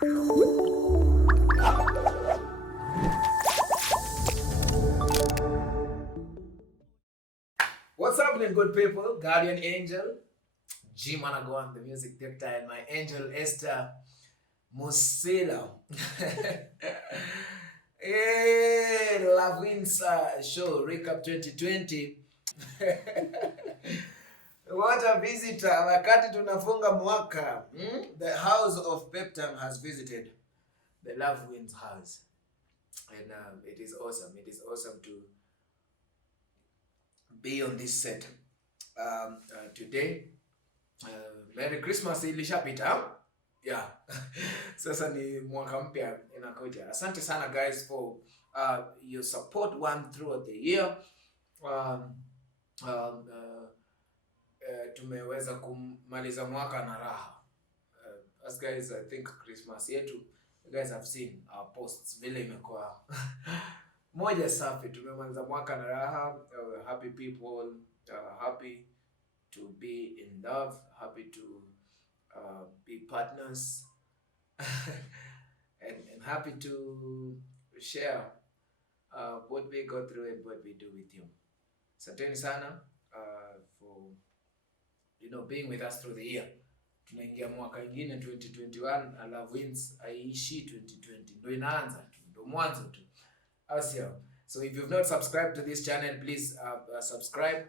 What's happening, good people? Guardian Angel, G Managon, the music director, and my angel Esther Musila. Hey, Lovewins show recap 2020. What a visitor! Wakati tunafunga mwaka, the house of Peptime has visited the Lovewins house, and it is awesome. It is awesome to be on this set today. Merry Christmas ilishapita. Yeah. Sasa ni mwaka mpya inakuja. Asante sana guys for your support throughout the year. Tumeweza kumaliza mwaka na raha. As guys, I think Christmas yetu, you guys have seen our posts vile imekuwa moja safi. Tumemaliza mwaka na raha. Happy people, happy to be in love, happy to be partners, and happy to share what we go through and what we do with you. Asanteni sana for being with us through the year. Tunaingia mwaka ingine 2021, Lovewins aishi 2020. Ndio inaanza tu, ndio mwanzo tu. Awesome. So if you've not subscribed to this channel, please subscribe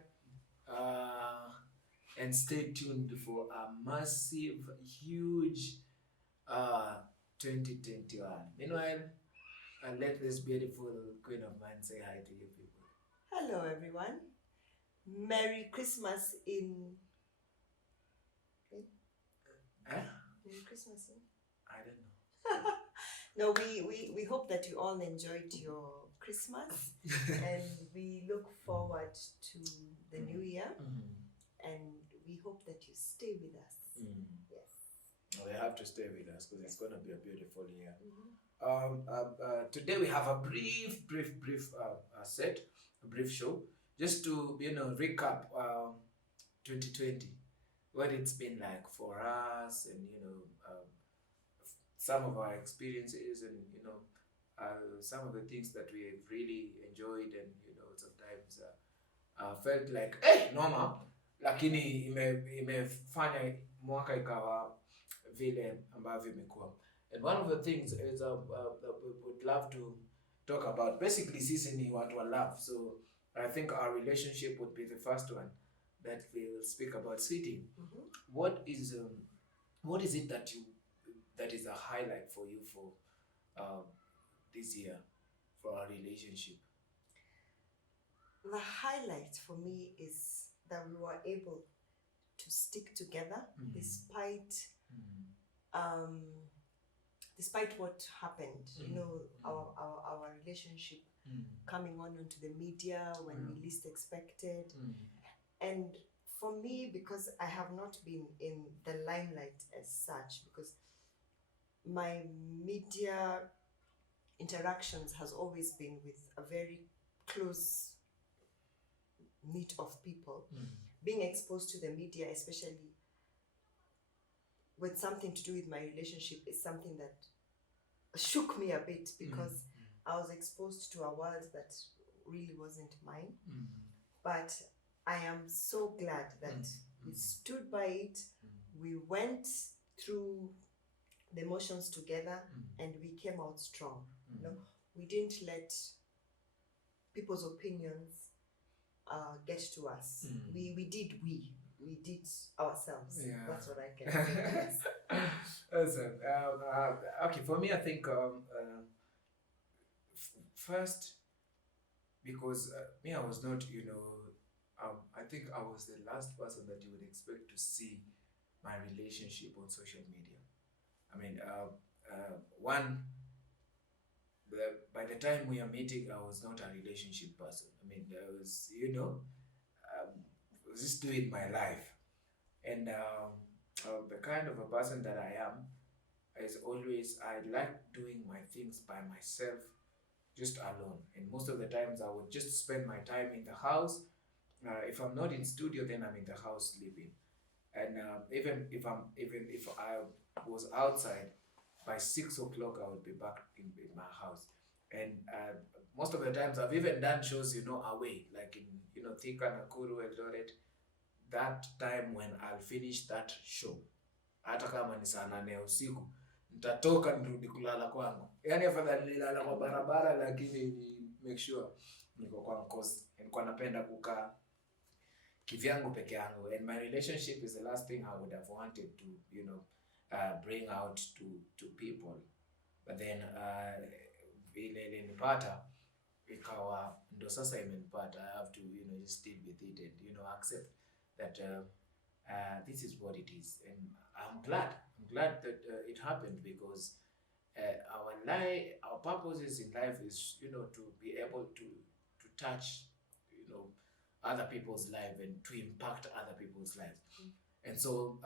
and stay tuned for a massive, huge 2021. Meanwhile, let this beautiful queen of mine say hi to you people. Hello everyone. Merry Christmas in... Merry Christmas in? I don't know. No, we hope that you all enjoyed your Christmas and we look forward to the new year and we hope that you stay with us. Yes. Well, they have to stay with us because it's going to be a beautiful year. Today we have a brief set, a brief show, just to recap 2020, what it's been like for us, and some of our experiences, and some of the things that we have really enjoyed, and sometimes felt like normal, lakini imefanya mwaka ikawa vile ambavyo imekuwa. And one of the things is we would love to talk about, basically sisi ni watu wa love, so I think our relationship would be the first one that we will speak about. Sweetie, what is it that is a highlight for you for this year for our relationship? The highlight for me is that we were able to stick together despite what happened. Our relationship coming on onto the media when we least expected. And for me, because I have not been in the limelight as such, because my media interactions has always been with a very close knit of people. Being exposed to the media, especially with something to do with my relationship, is something that shook me a bit, because I was exposed to a world that really wasn't mine. But I am so glad that we stood by it. We went through the emotions together and we came out strong. We didn't let people's opinions get to us. We did ourselves. Yeah. That's what I can say. Awesome. Okay, for me, I think first, because me, I was not, I think I was the last person that you would expect to see my relationship on social media. I mean, by the time we are meeting, I was not a relationship person. I mean, I was, I was just doing my life. And the kind of a person that I am is always, I like doing my things by myself, just alone. And most of the times I would just spend my time in the house. If I'm not in studio, then I'm in the house sleeping. And even if I was outside, by 6 o'clock I will be back in my house. And most of the times I've even done shows, away, like in, Thika, Nakuru, Eldoret. That time when I'll finish that show, hata kama ni saa 8 ya usiku, nitatoka nirudi kulala kwangu. Yani afadhali nilala kwa barabara, lakini ni make sure niko kwangu, cause nilikuwa napenda kukaa kivyangu peke yangu. And my relationship is the last thing I would have wanted to, bring out to people. But then vile ilinipata ikawa ndo sasa imenipata. I have to, just deal with it and, accept that this is what it is. And I'm glad that it happened, because our purposes in life is, to be able to touch, other people's life and to impact other people's lives. And so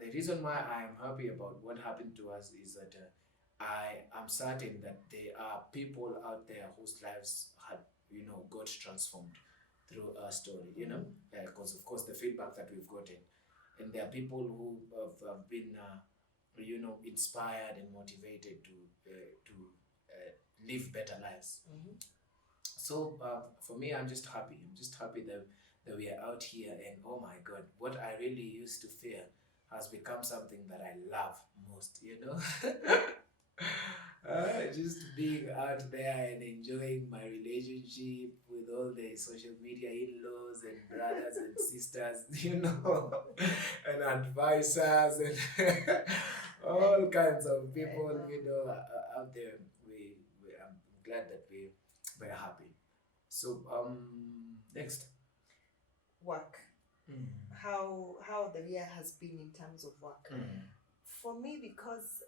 the reason why I am happy about what happened to us is that I am certain that there are people out there whose lives had, got transformed through our story, because of course the feedback that we've gotten, and there are people who have been, inspired and motivated to live better lives. So for me, I'm just happy. I'm just happy that we are out here, and oh my God, what I really used to fear has become something that I love most, just being out there and enjoying my relationship with all the social media in-laws and brothers and sisters, and advisors and all kinds of people, out there. I'm glad that we're happy. So next, work. How the year has been in terms of work. For me, because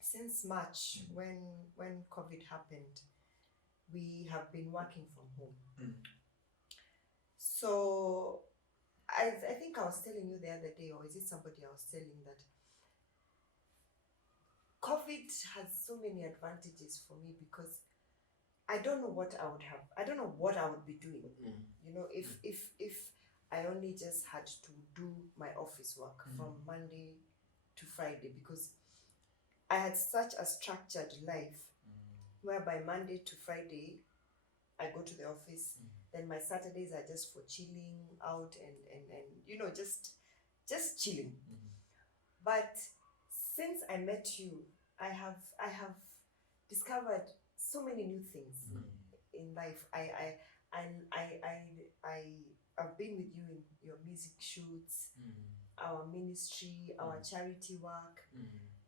since March, when COVID happened, we have been working from home. So I think I was telling you the other day, or is it somebody I was telling, that COVID has so many advantages for me, because I don't know what I would be doing. If I only just had to do my office work from Monday to Friday, because I had such a structured life whereby Monday to Friday I go to the office, then my Saturdays are just for chilling out and just chilling. But since I met you, I have discovered so many new things in life. I've been with you in your music shoots, our ministry, our charity work,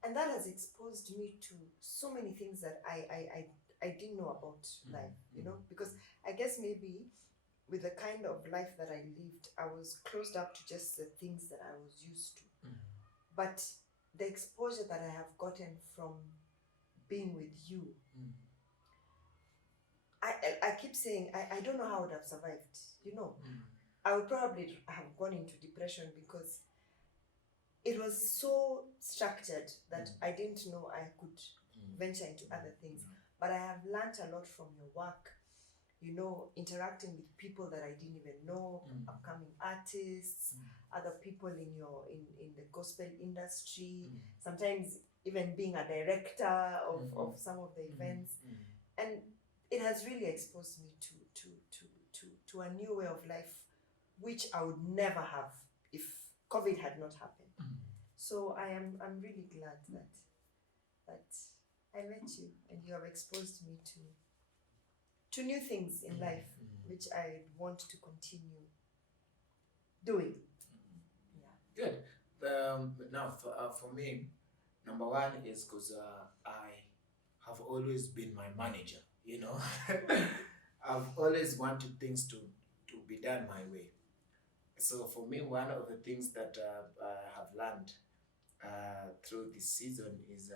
and that has exposed me to so many things that I didn't know about life, because I guess maybe with the kind of life that I lived, I was closed up to just the things that I was used to. But the exposure that I have gotten from being with you, I keep saying I don't know how I would have survived. I would probably have gone into depression, because it was so structured that I didn't know I could venture into other things. But I have learned a lot from your work, interacting with people that I didn't even know, upcoming artists, other people in the gospel industry, sometimes even being a director of some of the events. And it has really exposed me to a new way of life, which I would never have if COVID had not happened. So I'm really glad that I met you, and you have exposed me to new things in life, which I want to continue doing. Yeah. Good. Now for me, number one is because I have always been my manager. I've always wanted things to be done my way. So for me, one of the things that I have learned through this season is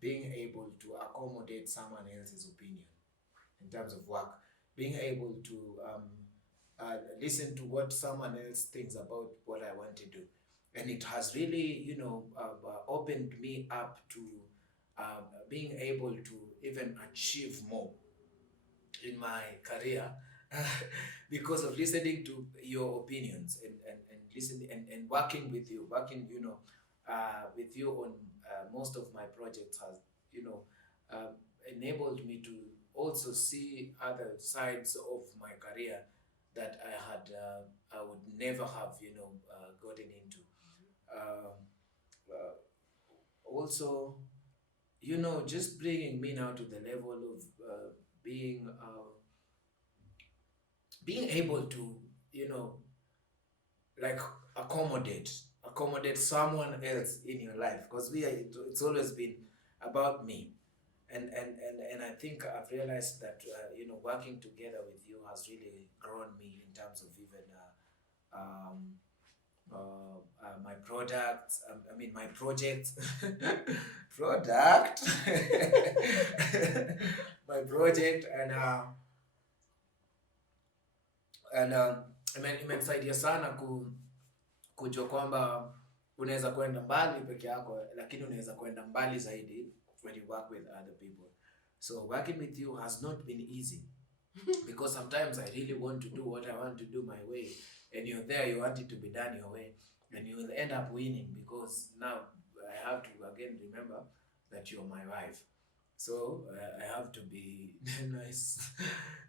being able to accommodate someone else's opinion in terms of work, being able to listen to what someone else thinks about what I want to do. And it has really, opened me up to being able to even achieve more in my career because of listening to your opinions and listening and working with you, with you on most of my projects has, enabled me to also see other sides of my career that I would never have, gotten into. Um, also, just bringing me now to the level of being able to, you know, like accommodate someone else in your life, because it's always been about me, and I think I've realized that working together with you has really grown me in terms of even my products, I mean my projects, product, my project, and imenisaidia sana kujua kwamba unaweza kwenda mbali peke yako, lakini unaweza kwenda mbali zaidi when you work with other people. So working with you has not been easy because sometimes I really want to do what I want to do my way, and you're there, you want it to be done your way, and you will end up winning because now I have to again remember that you're my wife. So I have to be nice.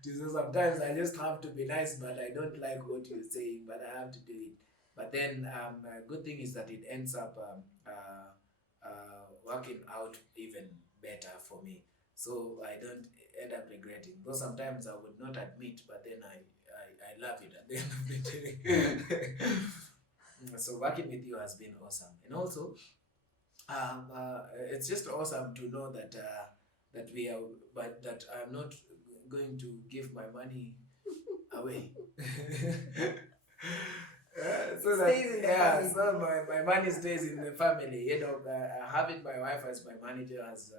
So sometimes I just have to be nice, but I don't like what you're saying, but I have to do it. But then a good thing is that it ends up working out even better for me. So I don't end up regretting. Though sometimes I would not admit, but then I love it at the end of the day. So working with you has been awesome. And also, it's just awesome to know that that I'm not going to give my money away. So that so my money stays in the family. Having my wife as my manager has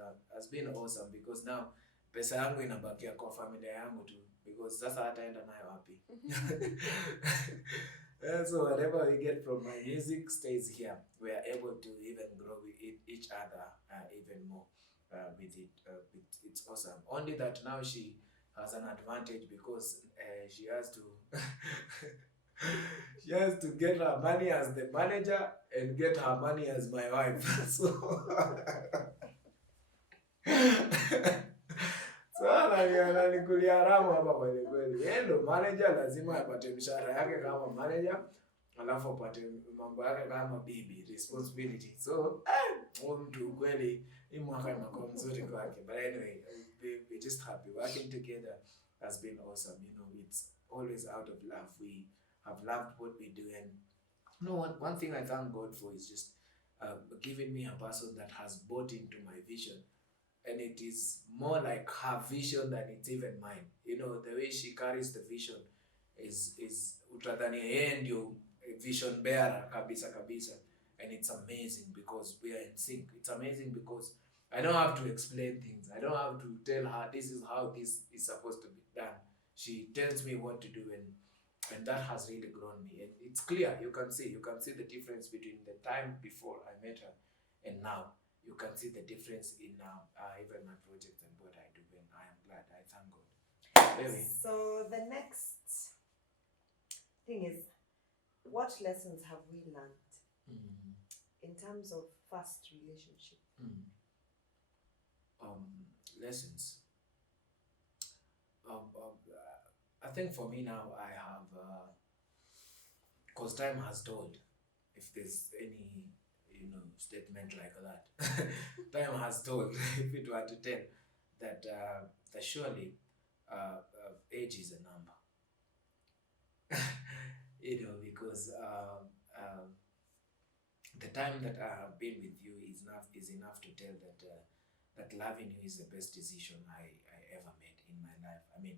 been awesome, because now pesa yangu inabakia kwa familia yangu tu, because sasa hataenda nayo wapi. So whatever we get from my music stays here. We are able to even grow with each other even more with it. It's awesome. Only that now she has an advantage because she has to she has to get her money as the manager and get her money as my wife. So ananikulia haramu hapa kweli kweli. Yeye ndo manager, lazima apate mshahara yake kama manager, alafu apate mambo yake kama bibi, responsibility. So mtu kweli hii mwaka imekuwa mzuri kwake. But anyway, we're just happy. Working together has been awesome. It's always out of love. We have loved what we do, and one thing I thank God for is just giving me a person that has bought into my vision. And it is more like her vision than it's even mine. The way she carries the vision is utadhani yeye ndio vision bearer kabisa. And it's amazing because we are in sync. It's amazing because I don't have to explain things. I don't have to tell her this is how this is supposed to be done. She tells me what to do, and that has really grown me. And it's clear. You can see the difference between the time before I met her and now. You can see the difference in even my project and what I do, and I am glad. I thank God. Really. So the next thing is, what lessons have we learned in terms of first relationship? Lessons. I think for me now, I have, because time has told, if there's any statement like that. Time has told, if it were to tell, that surely age is a number. Because the time that I have been with you is enough to tell that loving you is the best decision I ever made in my life. I mean,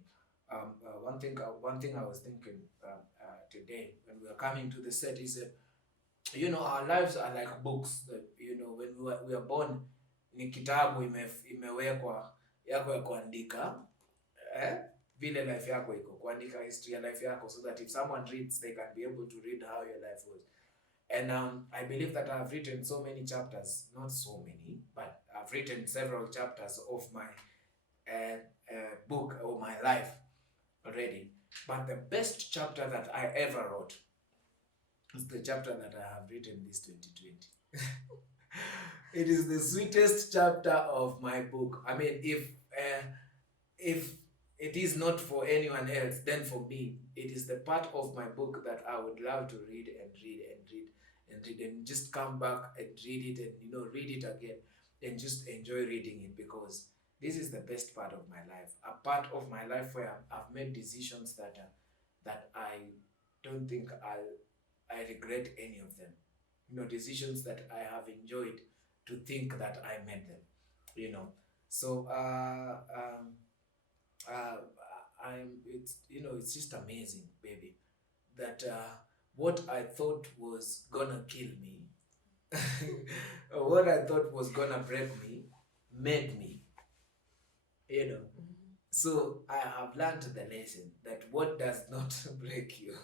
one thing I was thinking today when we were coming to the set is that our lives are like books that, when we are born, ni kitabu imewekwa yako ya kuandika vile life yako iko, kuandika history ya life yako, so that if someone reads, they can be able to read how your life was. And I believe that I've written so many chapters, not so many, but I've written several chapters of my book or my life already. But the best chapter that I ever wrote is the chapter that I have written this 2020. It is the sweetest chapter of my book. I mean, if it is not for anyone else, then for me, it is the part of my book that I would love to read and read and read and read and just come back and read it and read it again and just enjoy reading it, because this is the best part of my life. A part of my life where I've made decisions that I don't think I regret any of them. Decisions that I have enjoyed to think that I made them. So uh, it's just amazing, baby, that what I thought was gonna kill me, what I thought was gonna break me, made me. So I have learned the lesson that what does not break you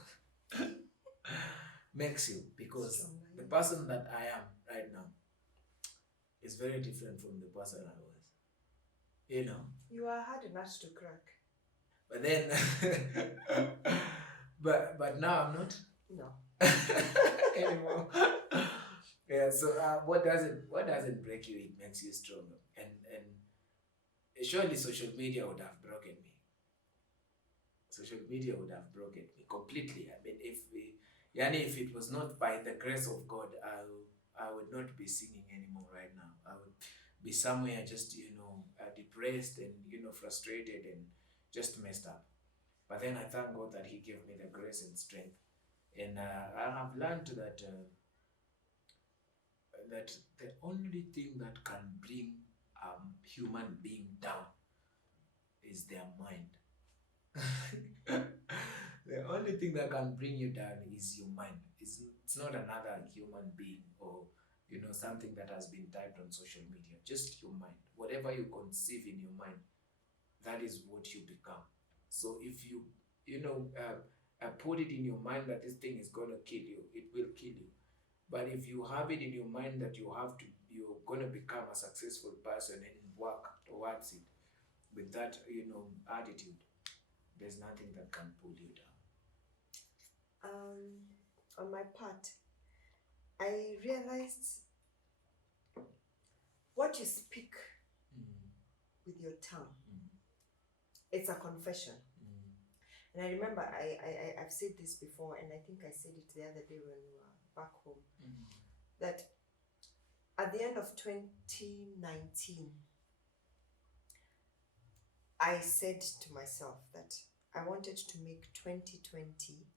makes you, because the person that I am right now is very different from the person I was. You are hard enough to crack. But then, but now I'm not. No. Anymore. Yeah. So what doesn't break you? It makes you stronger. And surely social media would have broken me. Social media would have broken me completely. I mean, if it was not by the grace of God, I would not be singing anymore right now. I would be somewhere just depressed and frustrated and just messed up. But then I thank God that He gave me the grace and strength, and I have learned that that the only thing that can bring a human being down is their mind. The only thing that can bring you down is your mind. It's not another human being or something that has been typed on social media. Just your mind. Whatever you conceive in your mind, that is what you become. So if you put it in your mind that this thing is gonna kill you, it will kill you. But if you have it in your mind that you're gonna become a successful person and work towards it with that attitude, there's nothing that can pull you down. On my part, I realized what you speak with your tongue, it's a confession. And I remember I've said this before, and I think I said it the other day when we were back home, that at the end of 2019, I said to myself that I wanted to make 2020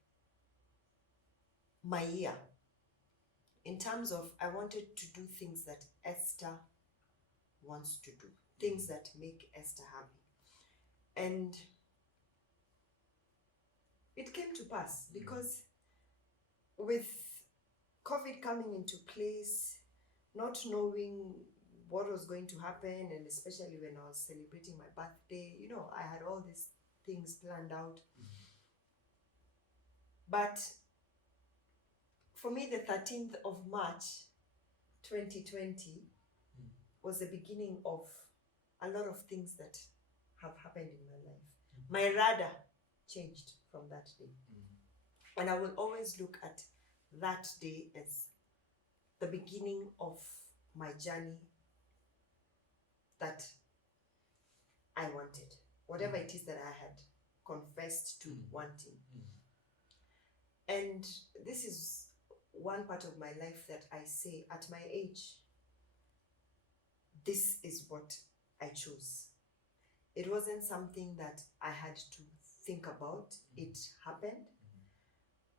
my year, in terms of I wanted to do things that Esther wants to do, things that make Esther happy. And it came to pass, because with COVID coming into place, not knowing what was going to happen, and especially when I was celebrating my birthday, I had all these things planned out. But for me, the 13th of March 2020 was the beginning of a lot of things that have happened in my life. My radar changed from that day. And I will always look at that day as the beginning of my journey that I wanted. Whatever it is that I had confessed to wanting. And this is one part of my life that I say, at my age, this is what I chose. It wasn't something that I had to think about. It happened.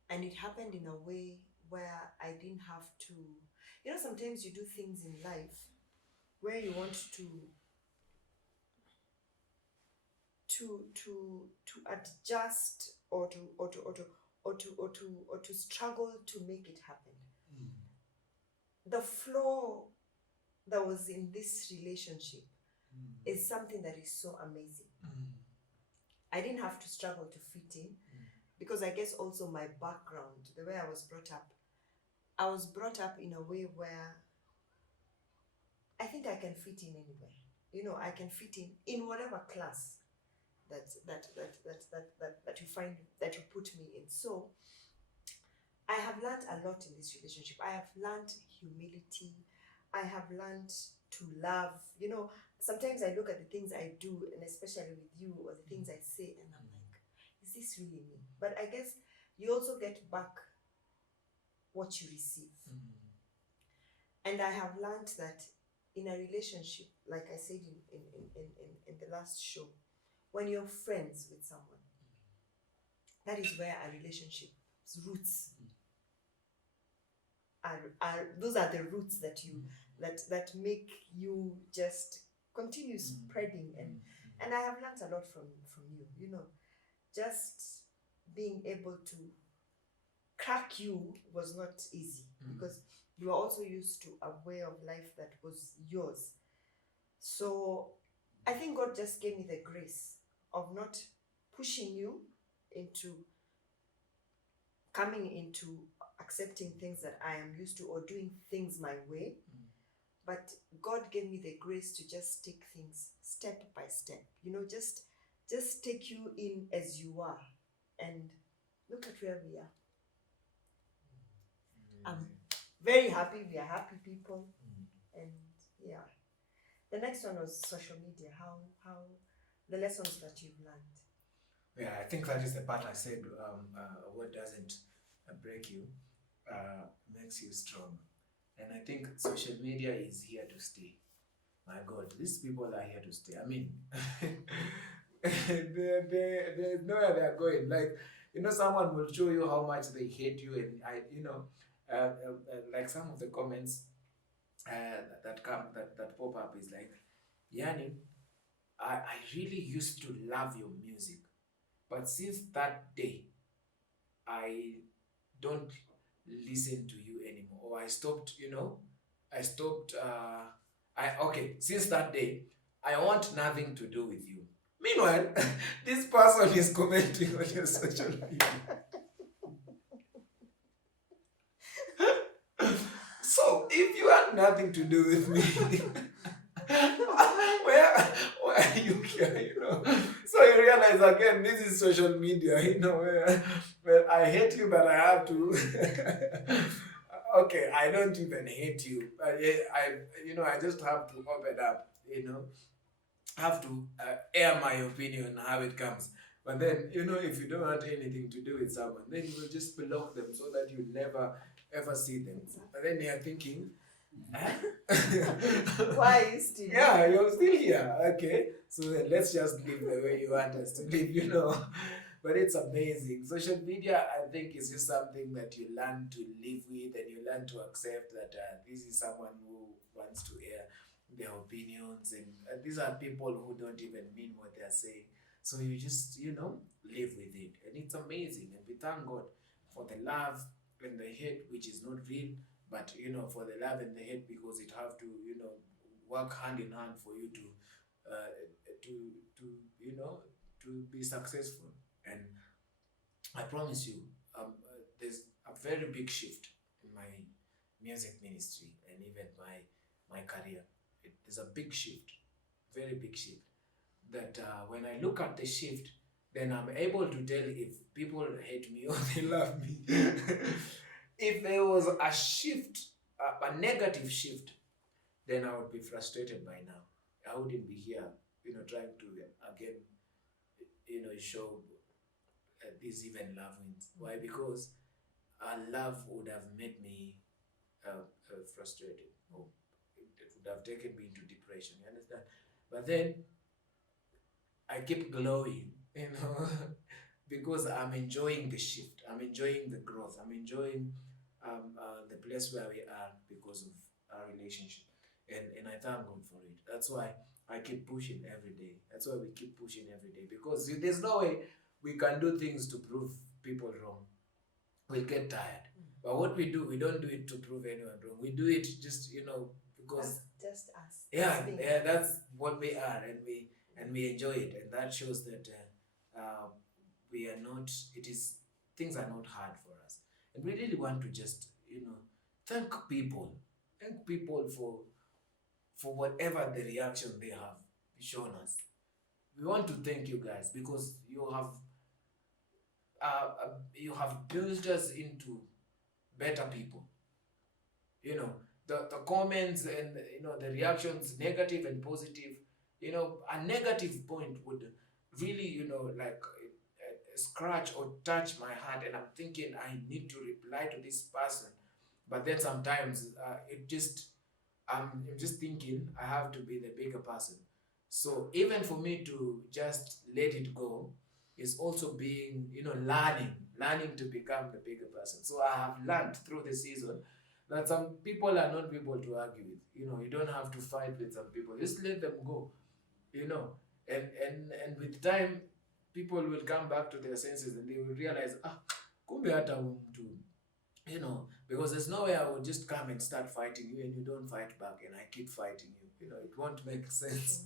And it happened in a way where I didn't have to, sometimes you do things in life where you want to adjust or to struggle to make it happen. The flaw that was in this relationship is something that is so amazing. I didn't have to struggle to fit in, because I guess also my background, the way I was brought up in a way where I think I can fit in anywhere. I can fit in whatever class that you find, that you put me in. So I have learned a lot in this relationship. I have learned humility. I have learned to love, sometimes I look at the things I do, and especially with you, or the things I say, and I'm like, is this really me? But I guess you also get back what you receive. And I have learned that in a relationship, like I said in the last show, when you're friends with someone, that is where a relationship's roots are those are the roots that you that make you just continue spreading. And I have learned a lot from you, just being able to crack you was not easy, because you are also used to a way of life that was yours. So I think God just gave me the grace of not pushing you into coming into accepting things that I am used to, or doing things my way. But God gave me the grace to just take things step by step, just take you in as you are, and look at where we are. I'm very happy. We are happy people. And yeah, the next one was social media. How the lessons that you've learned. Yeah, I think that is the part I said. What doesn't break you makes you strong. And I think social media is here to stay. My God, these people are here to stay. I mean, there's nowhere they're going. Like, someone will show you how much they hate you, and like some of the comments that pop up is like, Yani, I really used to love your music, but since that day, I don't listen to you anymore, or I stopped. Since that day, I want nothing to do with you. Meanwhile, this person is commenting on your social media. So, if you had nothing to do with me, why are you here, So you realize again, this is social media, where I hate you, but I have to. Okay, I don't even hate you. I just have to open up, have to air my opinion how it comes. But then, if you don't want anything to do with someone, then you will just block them so that you never ever see them. But then you're thinking, why are you still here? Yeah, you're still here. Okay, so then let's just live the way you want us to live. But it's amazing. Social media, I think, is just something that you learn to live with, and you learn to accept that this is someone who wants to air their opinions, and these are people who don't even mean what they're saying. So you just, live with it, and it's amazing. And we thank God for the love and the hate, which is not real, but for the love and the hate, because it have to, work hand in hand for you to be successful. And I promise you, there's a very big shift in my music ministry and even my career. There's a big shift, very big shift. That when I look at the shift, then I'm able to tell if people hate me or they love me. If there was a shift, a negative shift, then I would be frustrated by now. I wouldn't be here, trying to again, show these even Lovewins. Why? Because love would have made me frustrated, or it would have taken me into depression. You understand? But then I keep glowing, because I'm enjoying the shift. I'm enjoying the growth. I'm enjoying the place where we are because of our relationship. And I thank God for it. That's why I keep pushing every day. That's why we keep pushing every day. Because there's no way we can do things to prove people wrong. We'll get tired. But what we do, we don't do it to prove anyone wrong. We do it just, because... That's just us. Yeah, that's what we are. And we enjoy it. And that shows that we are not... Things are not hard for us. And we really want to just, thank people. Thank people for whatever the reaction they have shown us. We want to thank you guys, because you have built us into better people. the comments and the reactions, negative and positive, a negative point would really like scratch or touch my heart, and I'm thinking I need to reply to this person, but then sometimes it just I'm just thinking I have to be the bigger person. So even for me to just let it go is also being, learning to become the bigger person. So I have learned through the season that some people are not people to argue with. You don't have to fight with some people. Just let them go, you know. And with time, people will come back to their senses and they will realize, kumbe hata huyu mtu, because there's no way I would just come and start fighting you and you don't fight back and I keep fighting you. It won't make sense.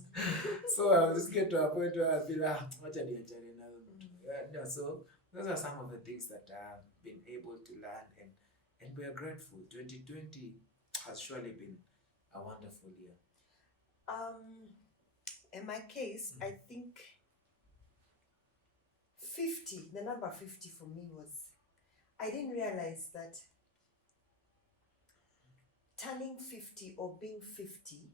So I'll just get to a point where I feel, wacha niachane na huyu mtu. So those are some of the things that I've been able to learn, and we are grateful. 2020 has surely been a wonderful year. In my case, I think 50, the number 50 for me was, I didn't realize that turning 50 or being 50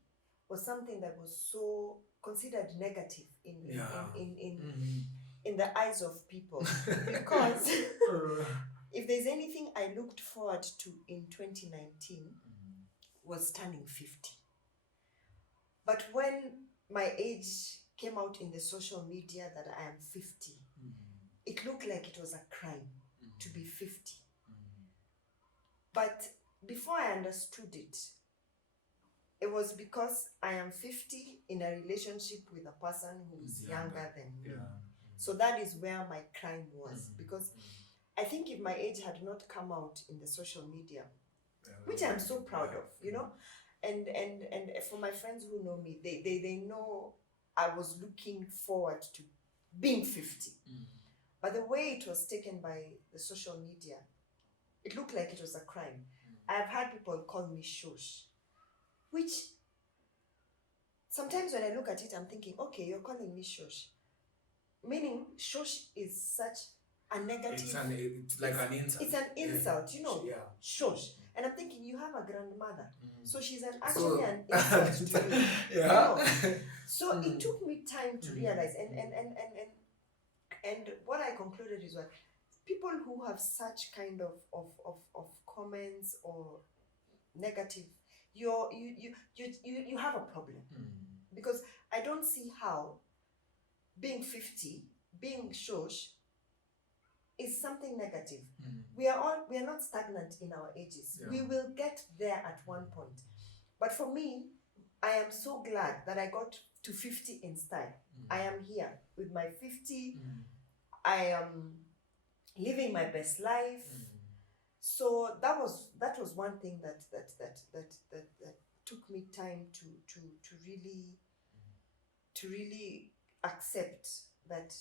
was something that was so considered negative in the eyes of people. Because if there's anything I looked forward to in 2019 was turning 50. But when my age came out in the social media that I am 50, it looked like it was a crime to be 50. But before I understood it, it was because I am 50 in a relationship with a person who is younger than me. So that is where my crime was. Because I think if my age had not come out in the social media, which I'm so proud of, and for my friends who know me, they know I was looking forward to being 50. But the way it was taken by the social media, it looked like it was a crime. I've had people call me shush, which sometimes when I look at it, I'm thinking, okay, you're calling me shush. Meaning, shush is such a negative... It's like an insult. It's an insult, shush. And I'm thinking, you have a grandmother. So she's actually an insult to you. So it took me time to realize. And what I concluded is that people who have such kind of comments or negative, you have a problem. Because I don't see how being 50, being shush, is something negative. We are not stagnant in our ages. We will get there at one point. But for me, I am so glad that I got to 50 in style. I am here with my 50. I am living my best life. So that was one thing that took me time to really accept that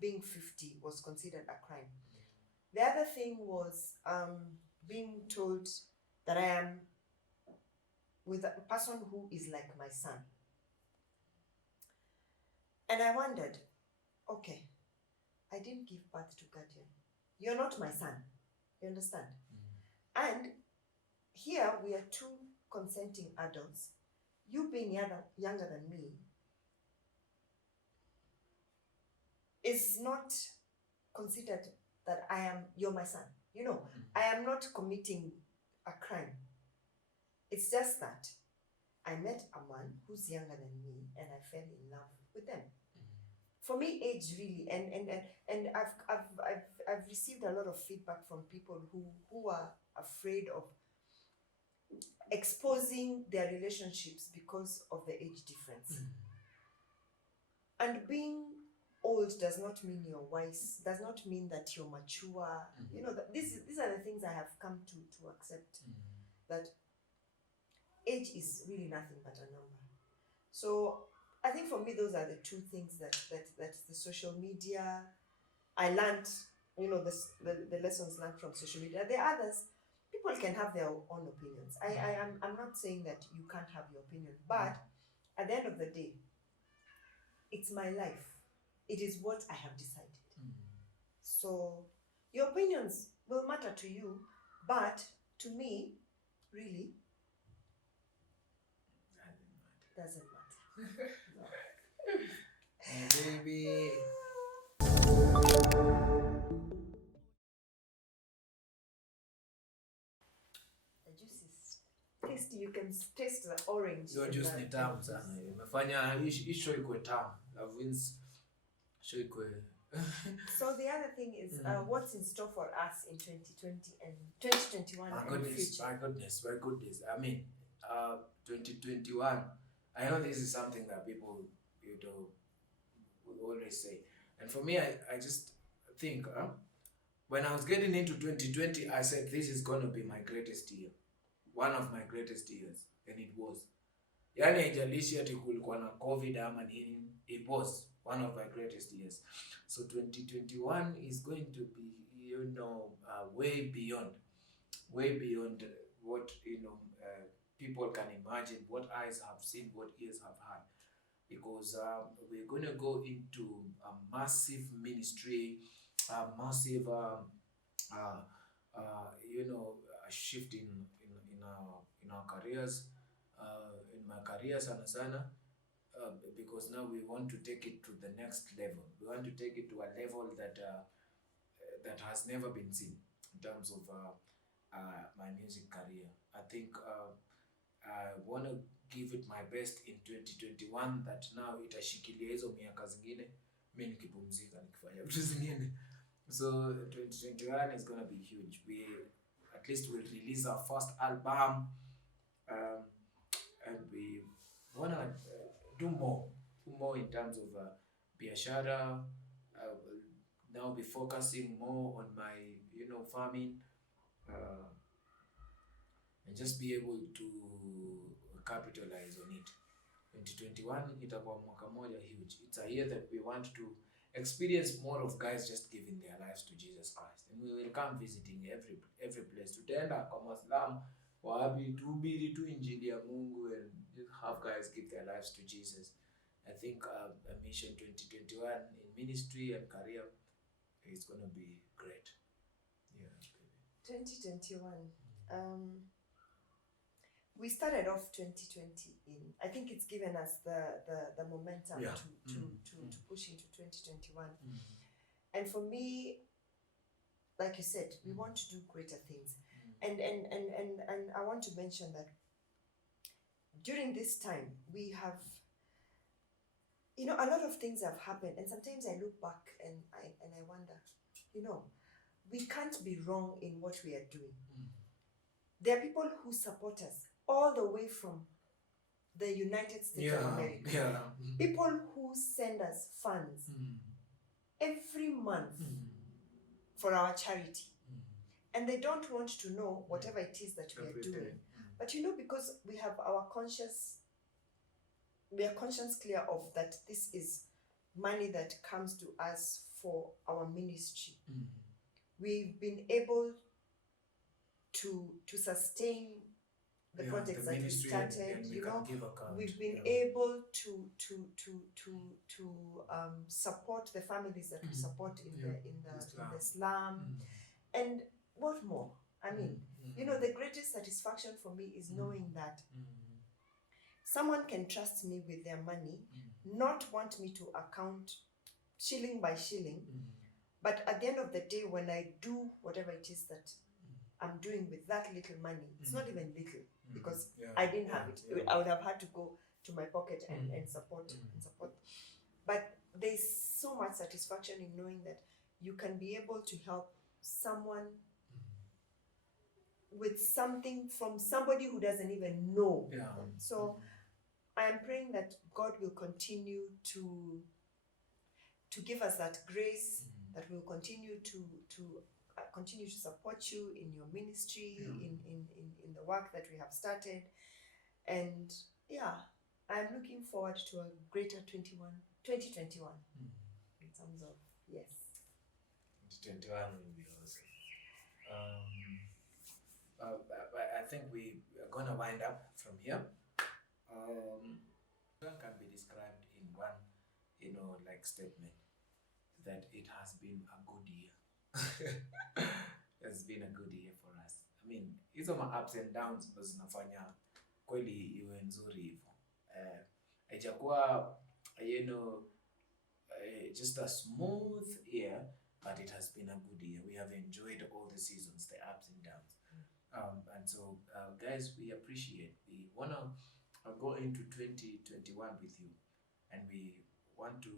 being 50 was considered a crime. The other thing was being told that I am with a person who is like my son. And I wondered, okay, I didn't give birth to guardian. You're not my son. You understand? And here we are two consenting adults. You being younger than me is not considered that you're my son. I am not committing a crime. It's just that I met a man who's younger than me and I fell in love with them. For me, age really, and I've received a lot of feedback from people who are afraid of exposing their relationships because of the age difference. And being old does not mean you're wise, does not mean that you're mature. These are the things I have come to accept, that age is really nothing but a number. So I think for me, those are the two things that the social media, I learned, the lessons learned from social media. The others, people can have their own opinions. I'm not saying that you can't have your opinion, but at the end of the day, it's my life. It is what I have decided. So your opinions will matter to you, but to me, really, doesn't matter. No. Baby. The juice is tasty. You can taste the orange. Your juice ni tamu sana. Imefanya hii show ikuwe tamu. Lovewins show ikuwe. So the other thing is what's in store for us in 2020 and 2021 and future. My goodness. I mean, 2021. I know this is something that people will always say, and for me, I just think when I was getting into 2020, I said this is going to be my greatest year, one of my greatest years, and it was. Yani haijalishi ati kulikuwa na COVID ama nini, it was one of my greatest years. So 2021 is going to be, way beyond what people can imagine, what eyes have seen, what ears have heard, because we're going to go into a massive ministry, a massive a shift in our careers, in my career sana, because now we want to take it to the next level. We want to take it to a level that has never been seen in terms of my music career. I think I want to give it my best in 2021, that now itashikilia hizo miaka zingine mimi nikipumzika nikifanya vitu zingine. So 2021 is going to be huge. We at least will release our first album, and we want to do more in terms of biashara. I will now be focusing more on my farming, and just be able to capitalize on it. 2021 itakuwa mwaka moja huge. It's a year that we want to experience more of guys just giving their lives to Jesus Christ, and we will come visiting every place. Tutaenda kwa Muslim wapi tuhubiri tu injili ya Mungu and have guys give their lives to Jesus. I think a mission 2021 in ministry and career is going to be great. Yeah. 2021. We started off 2020 in, I think it's given us the momentum to push into 2021. And for me, like you said, we want to do greater things. And I want to mention that during this time we have, a lot of things have happened, and sometimes I look back and I wonder, we can't be wrong in what we are doing. There are people who support us all the way from the United States of America. People who send us funds every month for our charity. And they don't want to know whatever it is that we are doing. But because we have our conscience clear of that this is money that comes to us for our ministry. We've been able to sustain the projects that we started. We've been able to support the families that we support in the slum. And what more? I mean, the greatest satisfaction for me is knowing that someone can trust me with their money, not want me to account shilling by shilling, but at the end of the day, when I do whatever it is that I'm doing with that little money, it's not even little, because I didn't have it. I would have had to go to my pocket and support. But there's so much satisfaction in knowing that you can be able to help someone with something from somebody who doesn't even know. So I am praying that God will continue to give us that grace, that we'll continue to support you in your ministry, in the work that we have started. And I'm looking forward to a greater 2021 in terms of, yes. 2021 will be awesome. I think we are going to wind up from here. Can be described in one, statement, that it has been a good year. It's been a good year for us. I mean, hizo ma ups and downs ndo zinafanya kweli iwe nzuri hivyo. haijakuwa just a smooth year, but it has been a good year. We have enjoyed all the seasons, the ups and downs. And so, guys, we appreciate. We want to go into 2021 with you, and we want to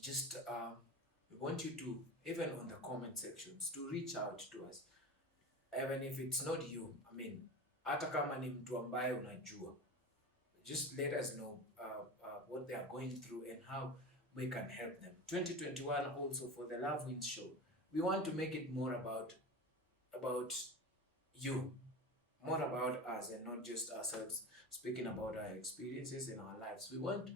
just we want you to, even on the comment sections, to reach out to us, even if it's not you. I mean, hata kama ni mtu ambaye unajua, just let us know what they are going through and how we can help them. 2021 also for the Lovewins show, we want to make it more about you, more about us, and not just ourselves speaking about our experiences in our lives. We want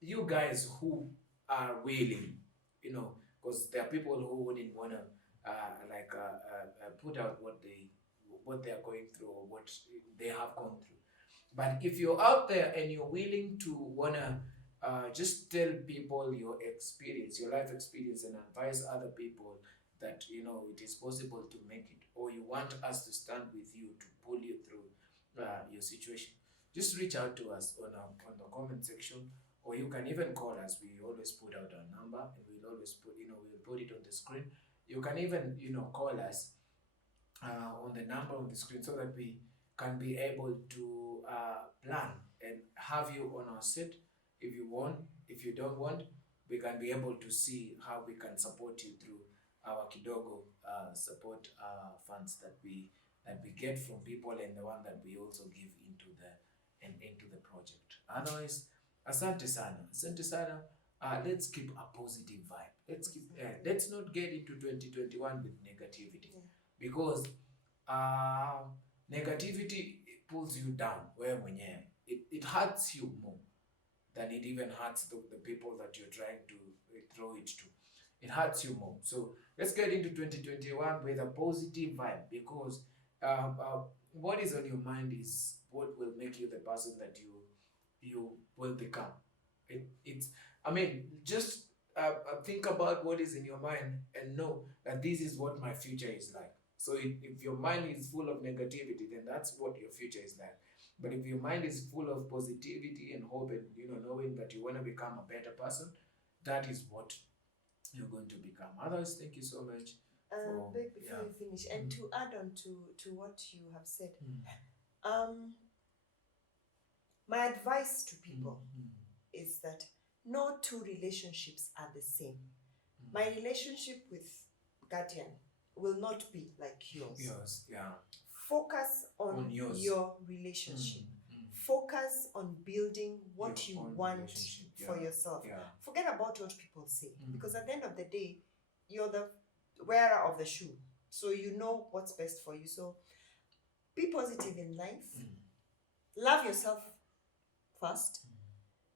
you guys who are willing, because there are people who wouldn't want to put out what they are going through or what they have gone through. But if you're out there and you're willing to wanna just tell people your experience, your life experience, and advise other people that it is possible to make it, or you want us to stand with you to pull you through your situation, just reach out to us on the comment section, or you can even call us. We always put out our number, and we'll always we'll put it on the screen. You can even call us on the number on the screen, so that we can be able to plan and have you on our set. If you want, if you don't want, we can be able to see how we can support you through our kidogo support funds that we get from people, and the one that we also give into the project. Otherwise, asante sana. Let's keep a positive vibe. Let's not get into 2021 with negativity, because negativity pulls you down. It hurts you more than it even hurts the people that you're trying to throw it to. It hurts you more. So let's get into 2021 with a positive vibe, because what is on your mind is what will make you the person that you will become. Just think about what is in your mind and know that this is what my future is like. So if your mind is full of negativity, then that's what your future is like. But if your mind is full of positivity and hope, and knowing that you want to become a better person, that is what you're going to become. Otherwise, thank you so much. Before you finish, and to add on to what you have said, my advice to people is that no two relationships are the same. My relationship with Guardian will not be like yours. Yours, yeah. Focus on your relationship. Focus on building what you want for yourself. Yeah. Forget about what people say, because at the end of the day, you're the wearer of the shoe, so you know what's best for you. So be positive in life. Love yourself first,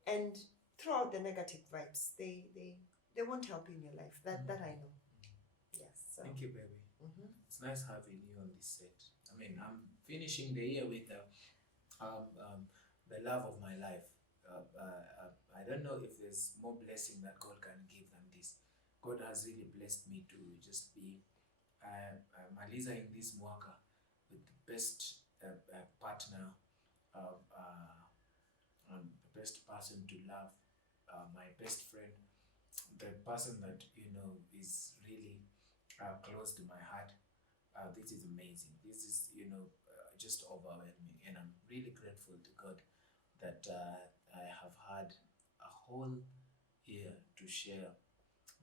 and throw out the negative vibes. They won't help you in your life. That I know. Yes. So. Thank you, baby. It's nice having you on this set. I'm finishing the year with the love of my life. I don't know if there's more blessing that God can give than this. God has really blessed me to just be Maliza in this mwaka with the best partner, the best person to love, my best friend, the person that is really close to my heart. This is amazing. This is just overwhelming, and I'm really grateful to God that I have had a whole year to share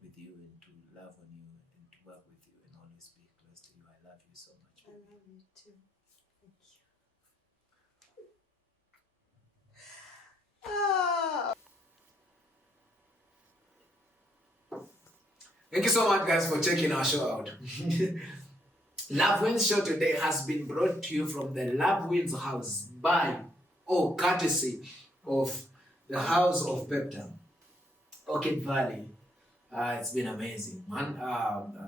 with you, and to love on you, and to work with you, and always be close to you. I love you so much. I love you too. Thank you so much, guys, for checking our show out. Lovewins show today has been brought to you from the Lovewins house courtesy of the House of Peptam, Orchid Valley. It's been amazing, man.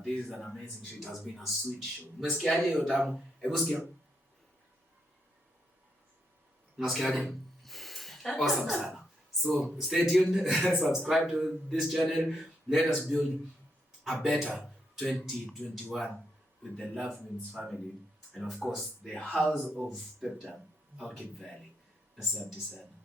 This is an amazing show. It has been a sweet show. Umesikiaje hiyo tamu? Hebu sikia. Unasikiaje? Awesome sana. So stay tuned, subscribe to this channel. Let us build a better 2021 with the Lovewins family, and of course the House of Peptam, Orchid Valley. Asante sana.